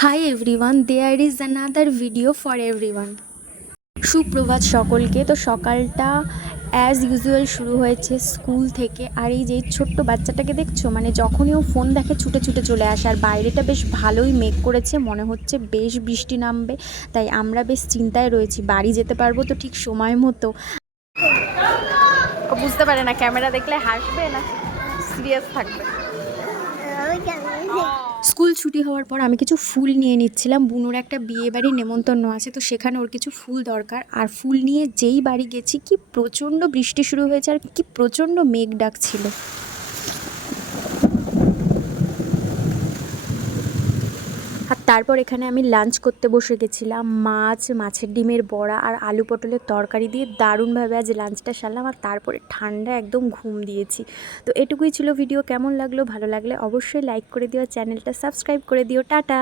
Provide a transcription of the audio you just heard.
Hi everyone, there is another video for everyone. সুপ্রভাত সকলকে। তো সকালটা অ্যাজ ইউজুয়াল শুরু হয়েছে স্কুল থেকে। আর এই যে ছোট্ট বাচ্চাটাকে দেখছো, মানে যখনই ও ফোন দেখে ছুটে ছুটে চলে আসে। আর বাইরেটা বেশ ভালোই মেঘ করেছে, মনে হচ্ছে বেশ বৃষ্টি নামবে। তাই আমরা বেশ চিন্তায় রয়েছি বাড়ি যেতে পারবো তো ঠিক সময় মতো। ও বুঝতে পারে না ক্যামেরা দেখলে হাসবে না সিরিয়াস থাকবে। স্কুল ছুটি হওয়ার পর আমি কিছু ফুল নিয়ে নিচ্ছিলাম। বুনুর একটা বিয়ে বাড়ির নেমন্তন্ন আছে, তো সেখানে ওর কিছু ফুল দরকার। আর ফুল নিয়ে যেই বাড়ি গেছি, কি প্রচণ্ড বৃষ্টি শুরু হয়েছে আর কি প্রচণ্ড মেঘ ডাকছিল। আর তারপর এখানে আমি লাঞ্চ করতে বসে গেছিলাম। মাছের ডিমের বড়া আর আলু পটলের তরকারি দিয়ে দারুণভাবে আজ লাঞ্চটা সারলাম। আর তারপরে ঠান্ডা একদম ঘুম দিয়েছি। তো এটুকুই ছিল ভিডিও। কেমন লাগলো? ভালো লাগলে অবশ্যই লাইক করে দিও, চ্যানেলটা সাবস্ক্রাইব করে দিও। টাটা।